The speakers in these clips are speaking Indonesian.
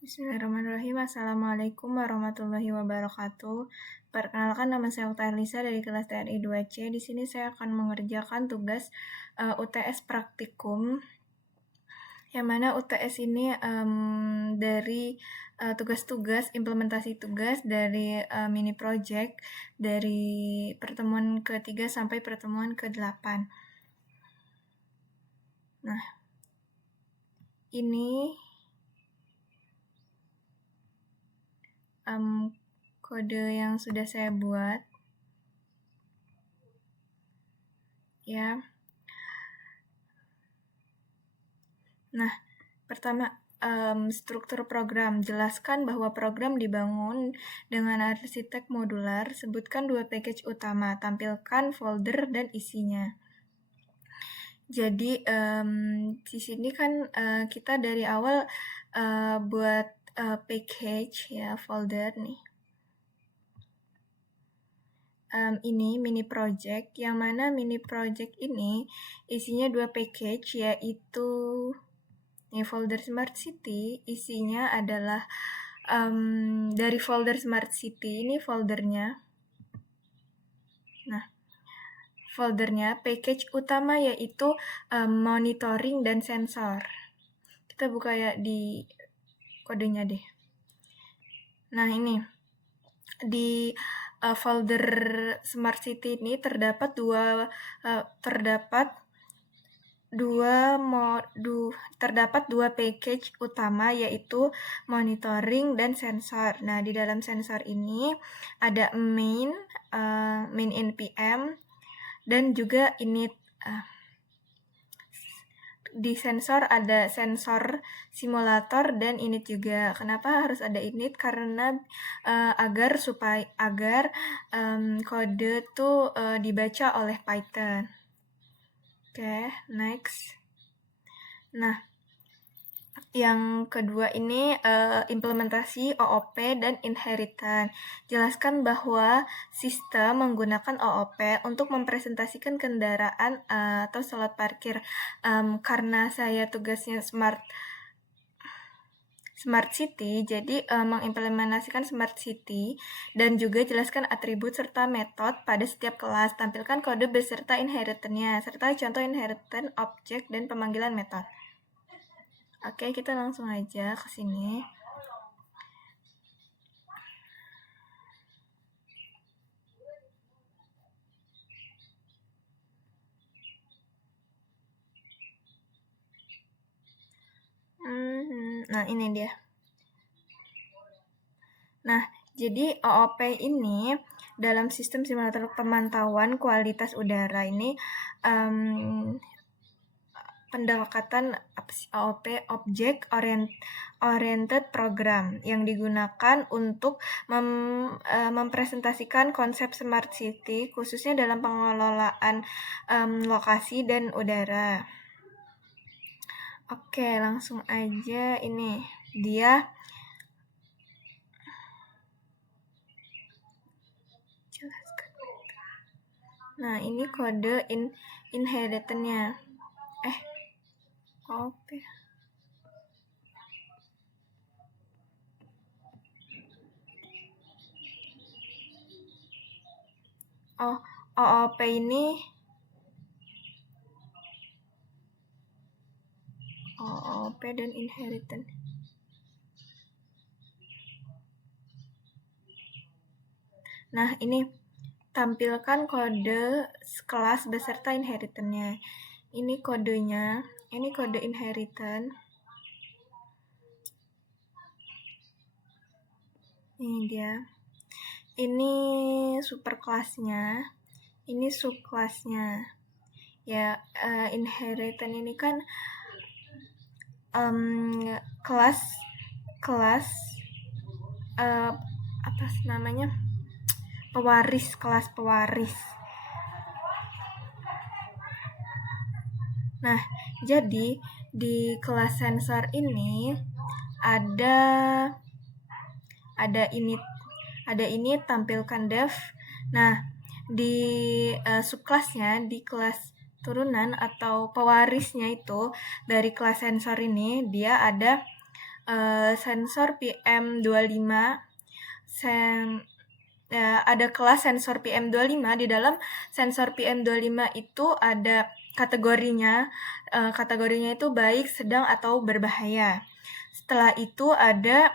Bismillahirrahmanirrahim. Assalamualaikum warahmatullahi wabarakatuh. Perkenalkan, nama saya Uta Elisa dari kelas TNI 2C. Di sini saya akan mengerjakan tugas UTS praktikum. Yang mana UTS ini dari tugas-tugas, implementasi tugas dari mini project dari pertemuan ke-3 sampai pertemuan ke-8. Nah, ini kode yang sudah saya buat, ya. Nah, pertama, struktur program. Jelaskan bahwa program dibangun dengan arsitek modular. Sebutkan 2 package utama. Tampilkan folder dan isinya. Jadi, di sini kan kita dari awal buat package, ya, folder nih. Ini mini project, yang mana mini project ini isinya 2 package, yaitu ini folder Smart City. Isinya adalah dari folder Smart City, ini foldernya. Nah, foldernya package utama yaitu monitoring dan sensor. Kita buka ya di kodenya deh. Nah, ini di folder Smart City ini terdapat dua package utama, yaitu monitoring dan sensor. Nah, di dalam sensor ini ada main npm, dan juga init. Di sensor ada sensor simulator dan init juga. Kenapa harus ada init? Karena agar kode tuh dibaca oleh Python. Oke, next. Nah, yang kedua ini implementasi OOP dan inheritance. Jelaskan bahwa sistem menggunakan OOP untuk mempresentasikan kendaraan atau slot parkir. Karena saya tugasnya Smart City, jadi mengimplementasikan Smart City, dan juga jelaskan atribut serta metode pada setiap kelas. Tampilkan kode beserta inheritance-nya, serta contoh inheritance, objek, dan pemanggilan metode. Oke, kita langsung aja ke sini. Nah, ini dia. Nah, jadi OOP ini dalam sistem simulator pemantauan kualitas udara ini pendekatan OOP, Object Oriented Program, yang digunakan untuk mempresentasikan konsep Smart City, khususnya dalam pengelolaan lokasi dan udara. Oke, langsung aja. Ini dia. Jelaskan. Nah, ini kode inheritance-nya. OOP. OOP ini OOP dan inheritance. Nah, ini tampilkan kode kelas beserta inheritance-nya. Ini kodenya, ini kode inheritance. Ini dia. Ini superclass-nya, ini subclass-nya. Ya, inheritance ini kan kelas apa namanya? Kelas pewaris. Nah, jadi di kelas sensor ini ada ini tampilkan def. Nah, di subclassnya, di kelas turunan atau pewarisnya itu dari kelas sensor ini, dia ada sensor PM25. Ada kelas sensor PM25. Di dalam sensor PM25 itu ada kategorinya. Kategorinya itu baik, sedang, atau berbahaya. Setelah itu ada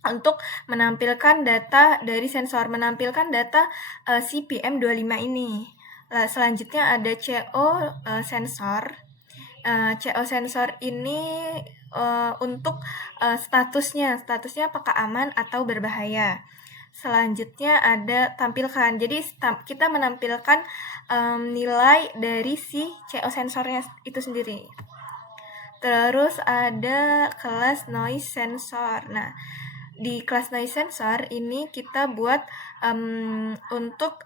untuk menampilkan data dari sensor, menampilkan data si PM25 ini. Selanjutnya ada CO sensor. CO sensor ini untuk statusnya apakah aman atau berbahaya. Selanjutnya ada tampilkan. Jadi kita menampilkan nilai dari si CO sensornya itu sendiri. Terus ada kelas noise sensor. Nah, di kelas noise sensor ini kita buat untuk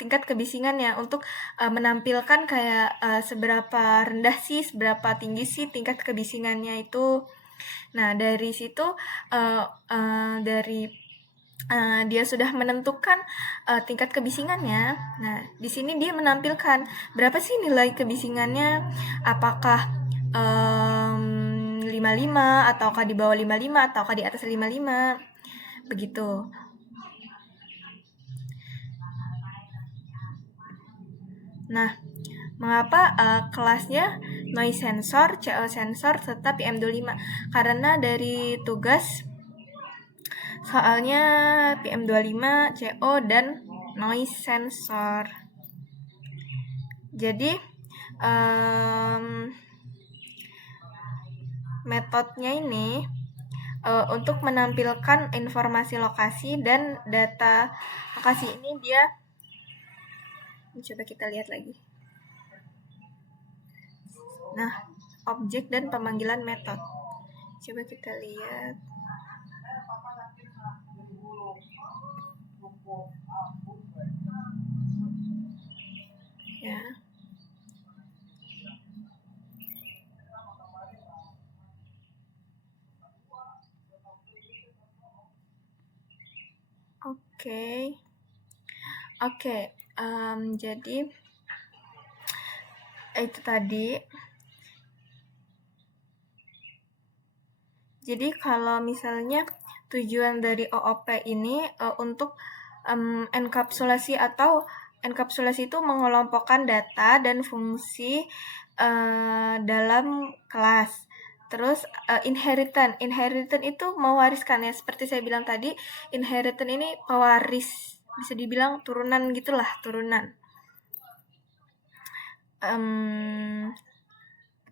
tingkat kebisingannya, untuk menampilkan kayak seberapa rendah sih, seberapa tinggi sih tingkat kebisingannya itu. Nah, dari situ dia sudah menentukan tingkat kebisingannya. Nah, di sini dia menampilkan berapa sih nilai kebisingannya, apakah 55 ataukah di bawah 55 ataukah di atas 55. Begitu. Nah, mengapa kelasnya noise sensor, CO sensor, serta PM25? Karena dari tugas soalnya PM25, CO, dan noise sensor. Jadi metodenya ini untuk menampilkan informasi lokasi dan data lokasi ini dia, coba kita lihat lagi. Nah, objek dan pemanggilan metode. Coba kita lihat. Ya. Oke. Jadi itu tadi. Jadi kalau misalnya tujuan dari OOP ini untuk enkapsulasi itu mengelompokkan data dan fungsi dalam kelas. Terus inheritance itu mewariskan ya, seperti saya bilang tadi, inheritance ini pewaris, bisa dibilang turunan gitulah, turunan.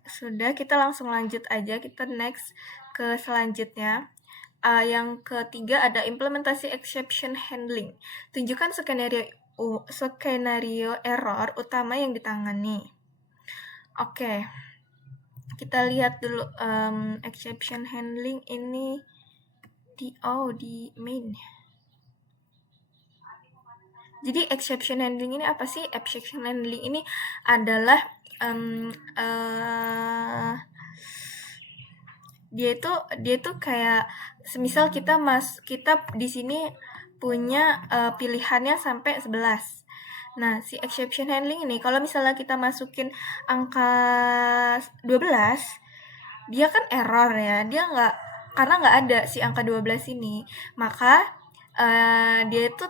Sudah, kita langsung lanjut aja, kita next ke selanjutnya. Yang ketiga ada implementasi exception handling. Tunjukkan skenario error utama yang ditangani. Oke. Kita lihat dulu exception handling ini di main. Jadi exception handling ini apa sih? Exception handling ini adalah dia itu kayak semisal kita di sini punya pilihannya sampai 11. Nah, si exception handling ini kalau misalnya kita masukin angka 12, dia kan error ya. Karena nggak ada si angka 12 ini. Maka dia itu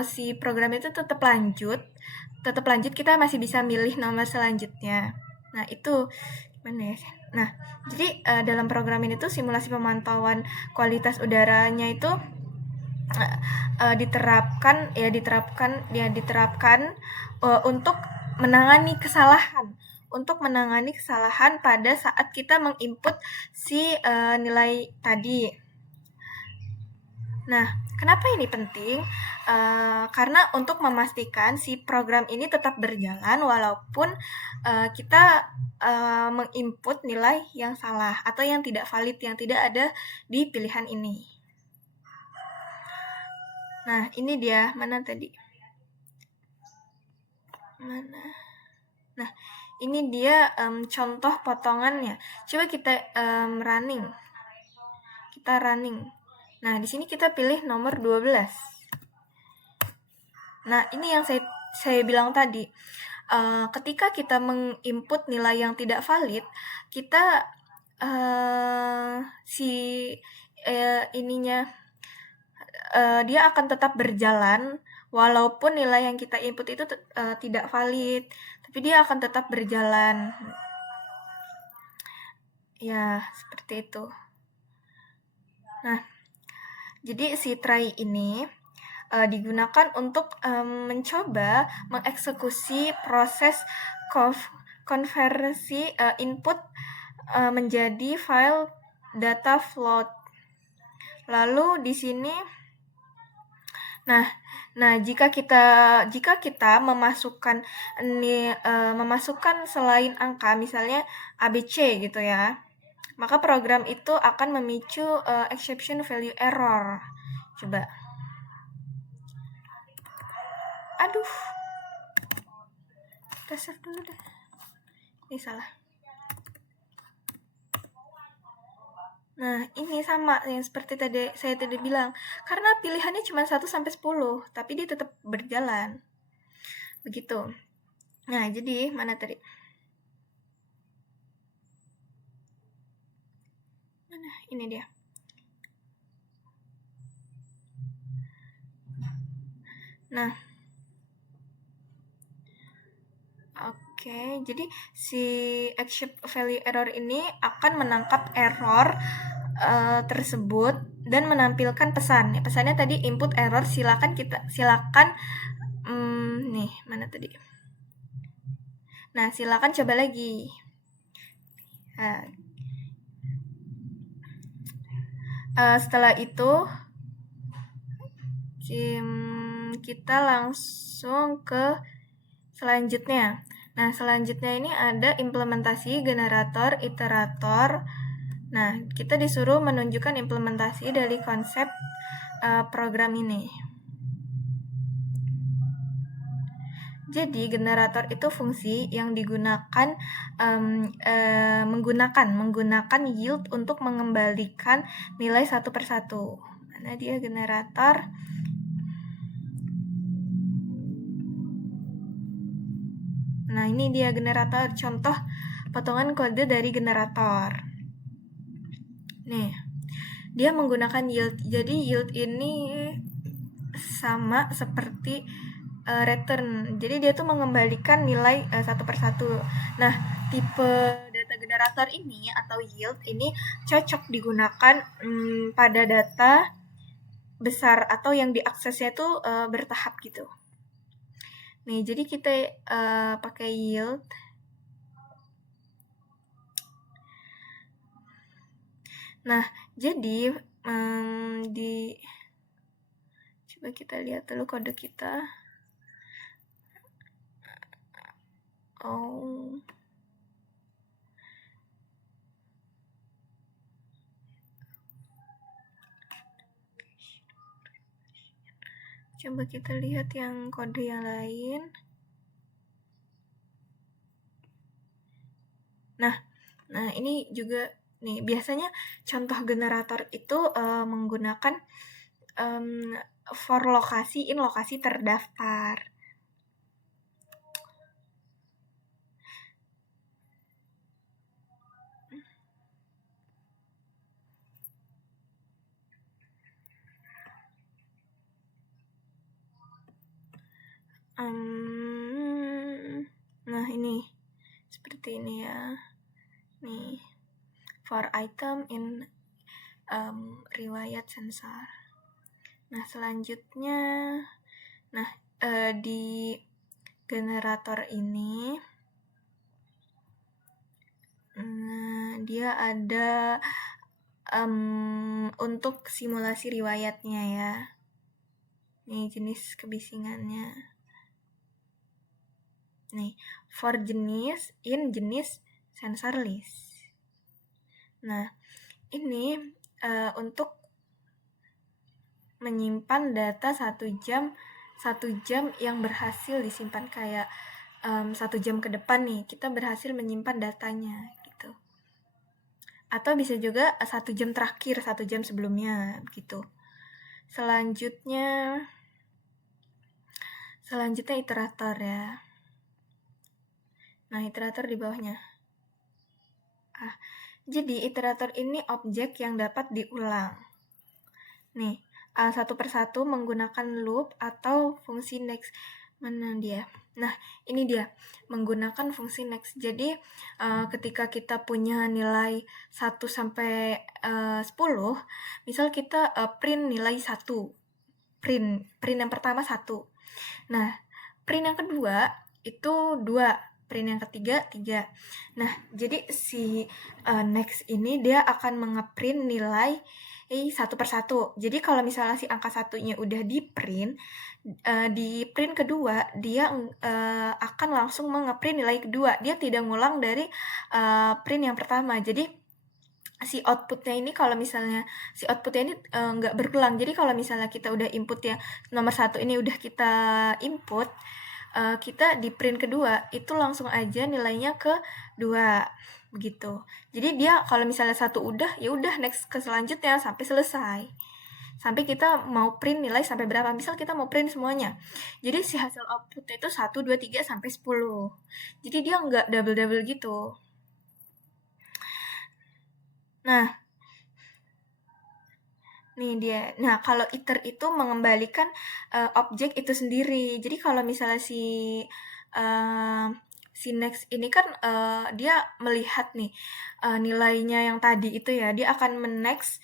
si program itu tetap lanjut, kita masih bisa milih nomor selanjutnya. Nah, itu gimana ya? Nah, jadi dalam program ini tuh simulasi pemantauan kualitas udaranya itu diterapkan untuk menangani kesalahan pada saat kita menginput si nilai tadi. Nah, kenapa ini penting? Karena untuk memastikan si program ini tetap berjalan walaupun kita menginput nilai yang salah atau yang tidak valid, yang tidak ada di pilihan ini. Nah, ini dia, mana tadi? Mana? Nah, ini dia contoh potongannya. Coba kita running. Kita running. Nah, di sini kita pilih nomor 12. Nah, ini yang saya bilang tadi. Ketika kita menginput nilai yang tidak valid, kita si ininya dia akan tetap berjalan walaupun nilai yang kita input itu tidak valid, tapi dia akan tetap berjalan. Ya, seperti itu. Nah, jadi si try ini digunakan untuk mencoba mengeksekusi proses konversi input menjadi file data float. Lalu di sini, jika kita memasukkan selain angka, misalnya ABC gitu ya, maka program itu akan memicu exception value error. Coba. Aduh. Kita save dulu deh. Ini salah. Nah, ini sama yang seperti saya tadi bilang. Karena pilihannya cuma 1-10, tapi dia tetap berjalan. Begitu. Nah, jadi mana tadi? Mana? Ini dia. Nah, oke, jadi si exception value error ini akan menangkap error tersebut dan menampilkan pesan. Pesannya tadi input error, silakan nih, mana tadi? Nah, silakan coba lagi. Setelah itu kita langsung ke selanjutnya. Nah, selanjutnya ini ada implementasi generator iterator. Nah, kita disuruh menunjukkan implementasi dari konsep program ini. Jadi, generator itu fungsi yang digunakan menggunakan yield untuk mengembalikan nilai satu persatu. Mana dia generator? Nah, ini dia generator, contoh potongan kode dari generator. Nih, dia menggunakan yield. Jadi yield ini sama seperti return. Jadi dia tuh mengembalikan nilai satu persatu. Nah, tipe data generator ini atau yield ini cocok digunakan pada data besar atau yang diaksesnya tuh bertahap gitu. Nih, jadi kita pakai yield. Nah, jadi coba kita lihat dulu kode kita. Coba kita lihat yang kode yang lain. Nah, ini juga nih, biasanya contoh generator itu menggunakan for lokasi in lokasi terdaftar. Nah, ini seperti ini ya. Nih, for item in riwayat sensor. Nah, selanjutnya, di generator ini dia ada untuk simulasi riwayatnya ya. Nih jenis kebisingannya. Nih, for jenis in jenis sensor list. Nah, ini untuk menyimpan data 1 jam yang berhasil disimpan, kayak 1 jam ke depan nih kita berhasil menyimpan datanya gitu. Atau bisa juga 1 jam terakhir, 1 jam sebelumnya gitu. Selanjutnya iterator ya. Nah, iterator di bawahnya. Jadi iterator ini objek yang dapat diulang. Nih, satu persatu menggunakan loop atau fungsi next. Mana dia? Nah, ini dia, menggunakan fungsi next. Jadi, ketika kita punya nilai 1 sampai 10, misal kita print nilai 1. Print yang pertama 1. Nah, print yang kedua itu 2, print yang ketiga 3. Nah, jadi si next ini dia akan mengeprint nilai satu persatu. Jadi kalau misalnya si angka satunya udah di print kedua dia akan langsung mengeprint nilai kedua. Dia tidak ngulang dari print yang pertama. Jadi si outputnya ini kalau misalnya si outputnya ini nggak berulang. Jadi kalau misalnya kita udah input ya nomor 1 ini udah kita input, kita di print kedua itu langsung aja nilainya ke 2 begitu. Jadi dia kalau misalnya 1 udah, ya udah next ke selanjutnya sampai selesai. Sampai kita mau print nilai sampai berapa. Misal kita mau print semuanya. Jadi si hasil outputnya itu 1, 2, 3 sampai 10. Jadi dia nggak double-double gitu. Nah, nih dia. Nah, kalau iter itu mengembalikan objek itu sendiri. Jadi kalau misalnya si next ini kan dia melihat nih nilainya yang tadi itu ya, dia akan next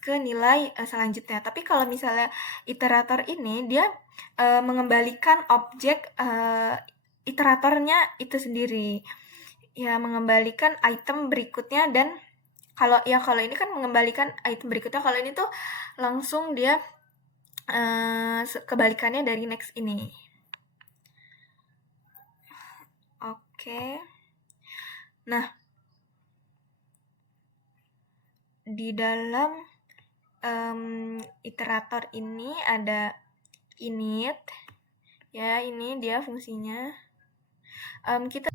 ke nilai selanjutnya. Tapi kalau misalnya iterator ini dia mengembalikan objek iteratornya itu sendiri. Ya, mengembalikan item berikutnya dan kalau ini kan mengembalikan item berikutnya, kalau ini tuh langsung dia kebalikannya dari next ini. Oke. Nah, di dalam iterator ini ada init, ya ini dia fungsinya. Kita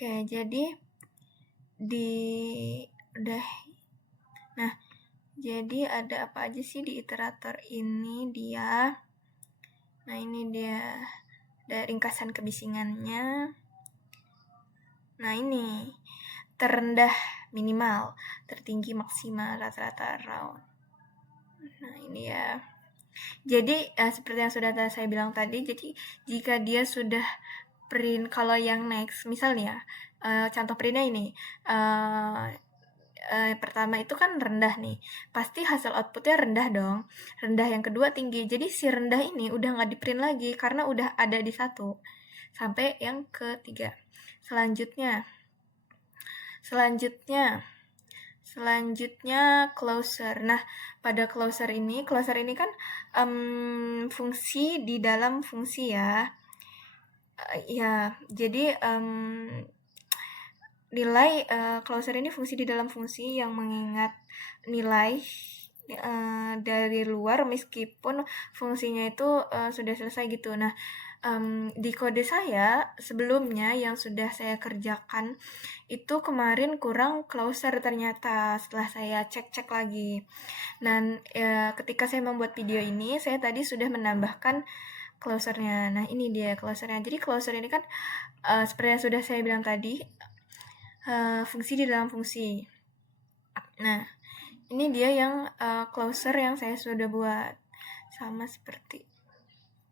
Oke, jadi Nah, jadi ada apa aja sih di iterator ini dia? Nah, ini dia ada ringkasan kebisingannya. Nah, ini terendah minimal, tertinggi maksimal, rata-rata round. Nah, ini ya. Jadi seperti yang sudah saya bilang tadi, jadi jika dia sudah print, kalau yang next, misalnya contoh printnya ini pertama itu kan rendah nih, pasti hasil outputnya rendah dong, rendah yang kedua tinggi. Jadi si rendah ini udah nggak di print lagi karena udah ada di 1 sampai yang ketiga. Selanjutnya closer. Nah, pada closer ini kan fungsi di dalam fungsi ya. Ya, jadi nilai closer ini fungsi di dalam fungsi yang mengingat nilai dari luar meskipun fungsinya itu sudah selesai gitu. Nah, di kode saya sebelumnya yang sudah saya kerjakan itu kemarin kurang closer ternyata setelah saya cek-cek lagi. Dan ketika saya membuat video ini, saya tadi sudah menambahkan closernya. Nah, ini dia closernya. Jadi closer ini kan seperti yang sudah saya bilang tadi, fungsi di dalam fungsi. Nah, ini dia yang closer yang saya sudah buat. Sama seperti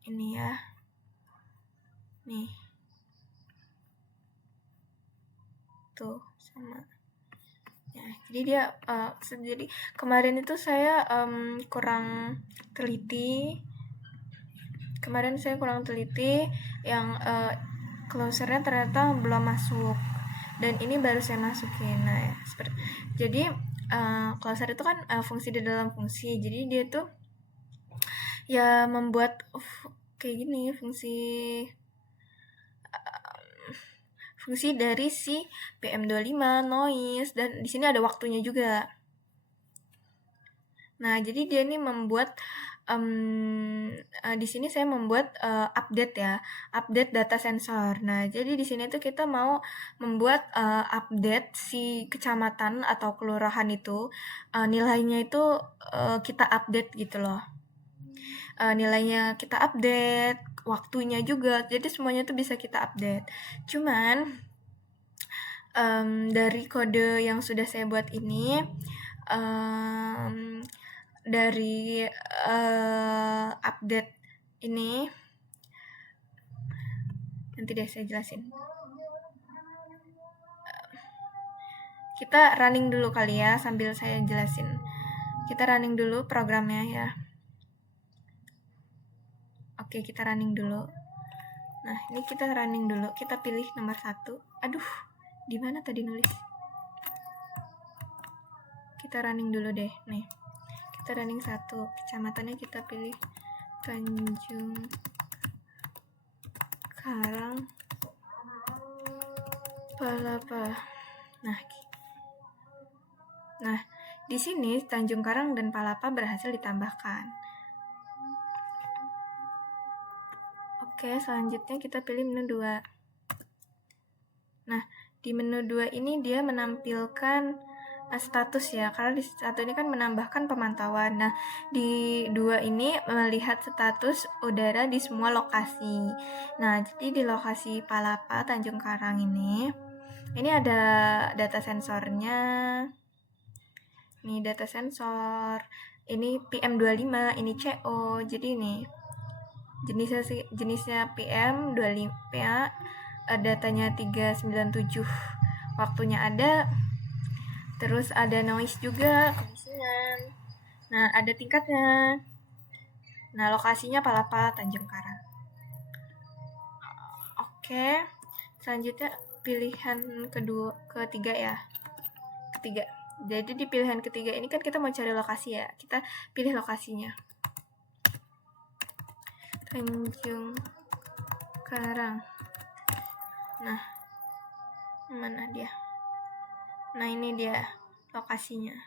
ini ya. Nih. Tuh, sama. Ya, jadi dia jadi kemarin itu saya kurang teliti. Yang closernya ternyata belum masuk. Dan ini baru saya masukin. Nah, ya, jadi closer itu kan fungsi di dalam fungsi. Jadi dia tuh ya membuat kayak gini fungsi dari si PM25, noise, dan di sini ada waktunya juga. Nah, jadi dia ini membuat di sini saya membuat update data sensor. Nah, jadi di sini tuh kita mau membuat update si kecamatan atau kelurahan itu nilainya itu kita update gitu loh. nilainya kita update, waktunya juga, jadi semuanya tuh bisa kita update. Cuman dari kode yang sudah saya buat ini, dari update ini, nanti deh saya jelasin. Kita running dulu kali ya sambil saya jelasin. Kita running dulu programnya ya. Oke, kita running dulu. Nah, ini kita running dulu. Kita pilih nomor 1. Aduh, di mana tadi nulis? Kita running dulu deh. Nih, kita running 1. Kecamatannya kita pilih Tanjung Karang Palapa. Nah, di sini Tanjung Karang dan Palapa berhasil ditambahkan. Oke, selanjutnya kita pilih menu 2. Nah, di menu 2 ini dia menampilkan status ya, karena di 1 ini kan menambahkan pemantauan. Nah, di 2 ini melihat status udara di semua lokasi. Nah, jadi di lokasi Palapa, Tanjung Karang ini ada data sensornya. Ini data sensor, ini PM25, ini CO. Jadi ini jenisnya PM25, datanya 397, waktunya ada, terus ada noise juga, kebisingan. Nah, ada tingkatnya. Nah, lokasinya Palapa, Tanjung Karang. Oke, selanjutnya pilihan ketiga ya. Jadi di pilihan ketiga ini kan kita mau cari lokasi ya. Kita pilih lokasinya. Tanjung Karang. Nah, mana dia? Nah, ini dia lokasinya.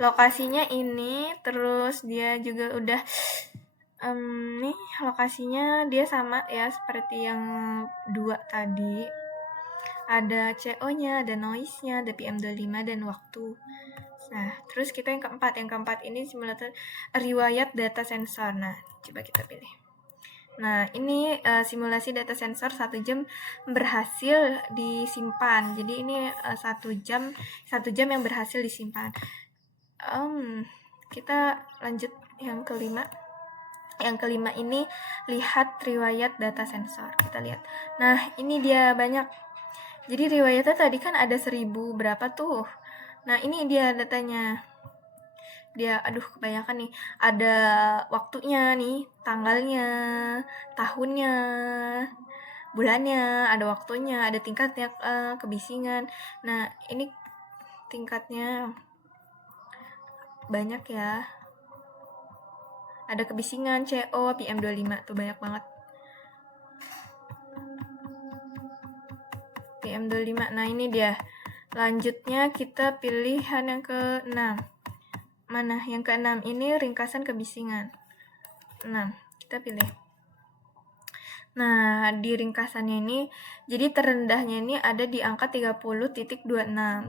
Lokasinya ini, terus dia juga udah nih lokasinya dia sama ya seperti yang 2 tadi. Ada CO-nya, ada noise-nya, ada PM25 dan waktu. Nah, terus kita yang keempat. Yang keempat ini simulator riwayat data sensor. Nah, coba kita pilih. Nah, ini simulasi data sensor 1 jam berhasil disimpan. Jadi ini 1 jam yang berhasil disimpan. Kita lanjut yang kelima. Yang kelima ini lihat riwayat data sensor. Kita lihat. Nah, ini dia banyak. Jadi riwayatnya tadi kan ada 1000 berapa tuh. Nah, ini dia datanya. Dia, kebanyakan nih. Ada waktunya nih, tanggalnya, tahunnya, bulannya, ada waktunya, ada tingkatnya, kebisingan. Nah, ini tingkatnya banyak ya. Ada kebisingan, CO, PM25 tuh banyak banget. PM25. Nah, ini dia. Lanjutnya kita pilihan yang ke-6. Mana? Yang ke-6 ini ringkasan kebisingan. 6. Kita pilih. Nah, di ringkasannya ini, jadi terendahnya ini ada di angka 30.26.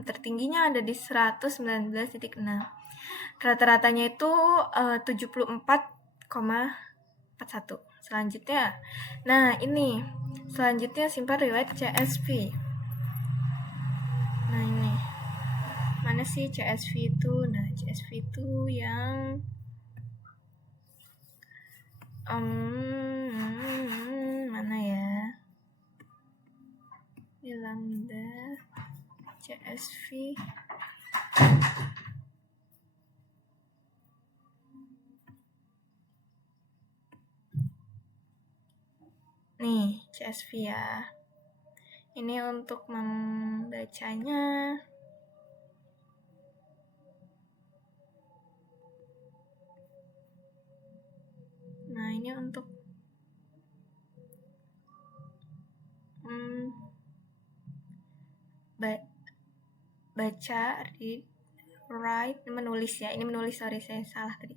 Tertingginya ada di 119.6. Rata-ratanya itu 74,41. Selanjutnya, nah ini. Selanjutnya simpan riwayat CSV. Nah, ini. Mana sih CSV itu? Nah, CSV itu yang mana ya? Lambda CSV. Nih, CSV ya. Ini untuk membacanya. Nah, ini untuk baca, read, write, menulis ya. Ini menulis, sorry saya salah tadi.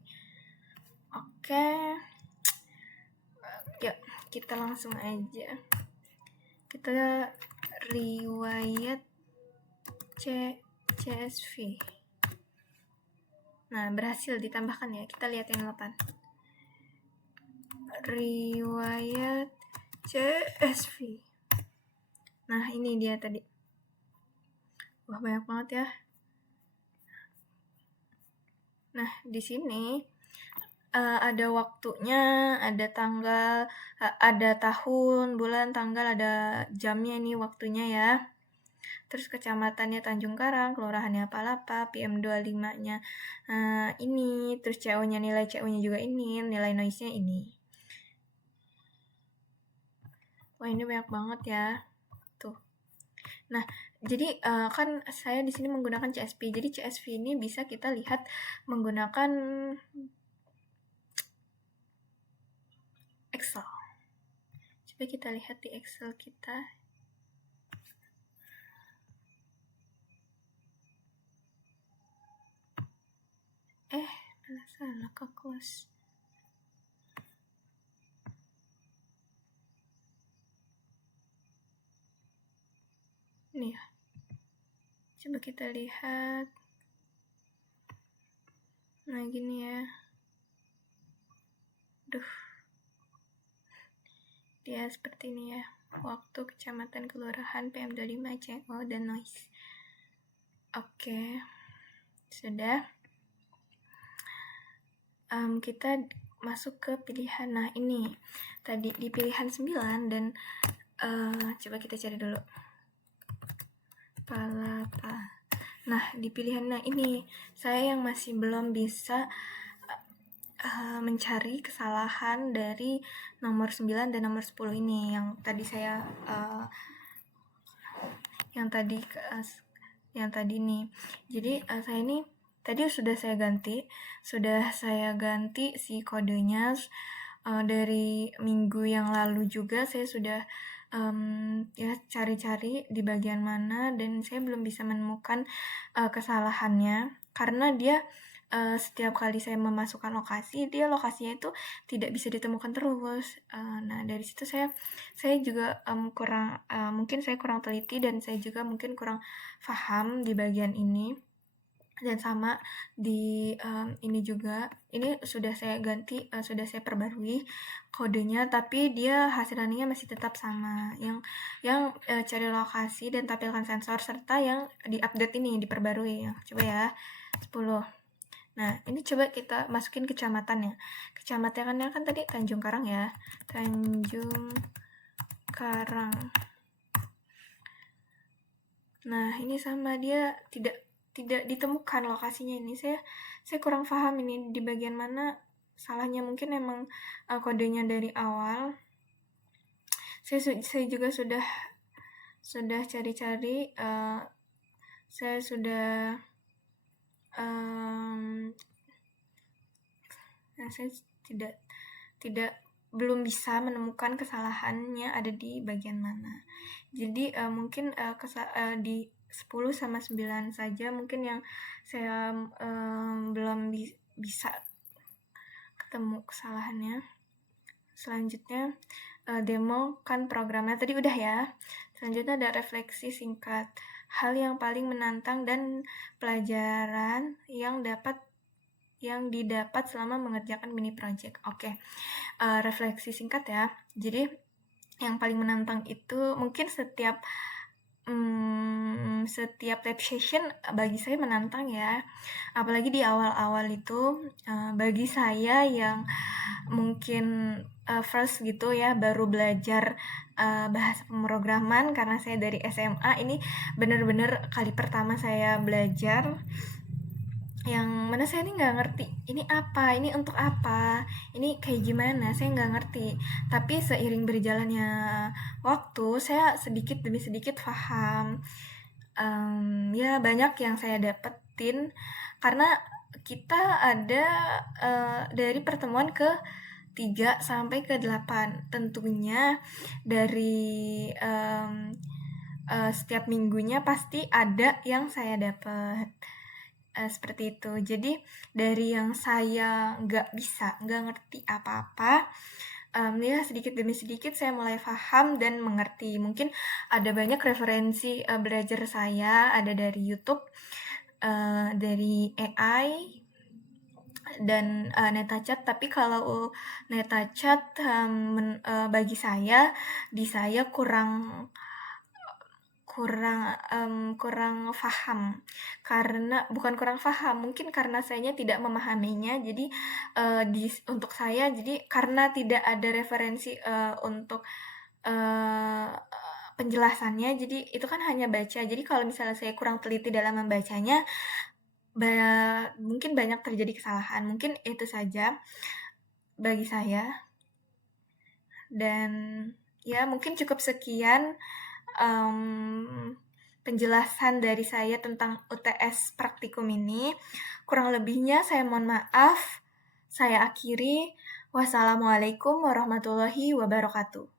Oke. Yuk, kita langsung aja. Kita riwayat CSV. Nah, berhasil ditambahkan ya. Kita lihat yang 8. riwayat CSV. Nah, ini dia tadi. Wah, banyak banget ya. Nah, di sini ada waktunya, ada tanggal, ada tahun, bulan, tanggal, ada jamnya nih waktunya ya. Terus kecamatannya Tanjung Karang, kelurahannya Palapa, PM25-nya ini, terus CO-nya, nilai CO-nya juga ini, nilai noise-nya ini. Wah, ini banyak banget ya. Tuh. Nah, jadi kan saya di sini menggunakan CSV. Jadi CSV ini bisa kita lihat menggunakan Excel. Coba kita lihat di Excel kita. Salah ke close. Ini ya. Coba kita lihat. Nah, gini ya. Dia seperti ini ya. Waktu, kecamatan, kelurahan, PM25, CO, dan noise. Oke. Sudah. Kita masuk ke pilihan. Nah, ini. Tadi di pilihan 9 dan coba kita cari dulu. Palapa. Nah, di pilihan ini saya yang masih belum bisa mencari kesalahan dari nomor 9 dan nomor 10 ini yang tadi saya yang tadi nih. Jadi saya ini tadi sudah saya ganti si kodenya dari minggu yang lalu juga saya sudah ya cari-cari di bagian mana dan saya belum bisa menemukan kesalahannya karena dia setiap kali saya memasukkan lokasi, dia lokasinya itu tidak bisa ditemukan terus. Nah, dari situ saya juga mungkin saya kurang teliti dan saya juga mungkin kurang paham di bagian ini. Dan sama di ini juga, ini sudah saya ganti, sudah saya perbarui kodenya, tapi dia hasilnya masih tetap sama. Yang cari lokasi dan tampilkan sensor serta yang diupdate ini diperbarui. Coba ya, 10. Nah, ini coba kita masukin kecamatannya. Kecamatannya kan tadi Tanjung Karang ya. Tanjung Karang. Nah, ini sama dia tidak ditemukan lokasinya ini. Saya kurang paham ini di bagian mana salahnya. Mungkin emang kodenya dari awal. Saya juga sudah cari-cari. Saya sudah saya belum bisa menemukan kesalahannya ada di bagian mana. Jadi mungkin di 10 sama 9 saja mungkin yang saya belum bisa ketemu kesalahannya. Selanjutnya demo kan programnya tadi udah ya. Selanjutnya ada refleksi singkat. Hal yang paling menantang dan pelajaran yang didapat selama mengerjakan mini project. Oke. Refleksi singkat ya. Jadi yang paling menantang itu mungkin setiap lab session bagi saya menantang ya. Apalagi di awal-awal itu bagi saya yang mungkin first gitu ya, baru belajar bahasa pemrograman karena saya dari SMA, ini benar-benar kali pertama saya belajar yang mana saya ini nggak ngerti ini apa, ini untuk apa, ini kayak gimana, saya nggak ngerti. Tapi seiring berjalannya waktu saya sedikit demi sedikit paham. Ya banyak yang saya dapetin karena kita ada dari pertemuan ke 3 sampai ke 8. Tentunya dari setiap minggunya pasti ada yang saya dapat. Seperti itu. Jadi dari yang saya nggak ngerti apa-apa, ya sedikit demi sedikit saya mulai paham dan mengerti. Mungkin ada banyak referensi belajar saya, ada dari YouTube, dari AI, dan NetaChat. Tapi kalau NetaChat, bagi saya, di saya kurang paham, karena bukan kurang paham, mungkin karena sayanya tidak memahaminya. Jadi, untuk saya, jadi karena tidak ada referensi, untuk, eee, penjelasannya, jadi itu kan hanya baca. Jadi kalau misalnya saya kurang teliti dalam membacanya, mungkin banyak terjadi kesalahan. Mungkin itu saja bagi saya, dan ya mungkin cukup sekian, penjelasan dari saya tentang UTS praktikum ini. Kurang lebihnya saya mohon maaf. Saya akhiri. Wassalamualaikum warahmatullahi wabarakatuh.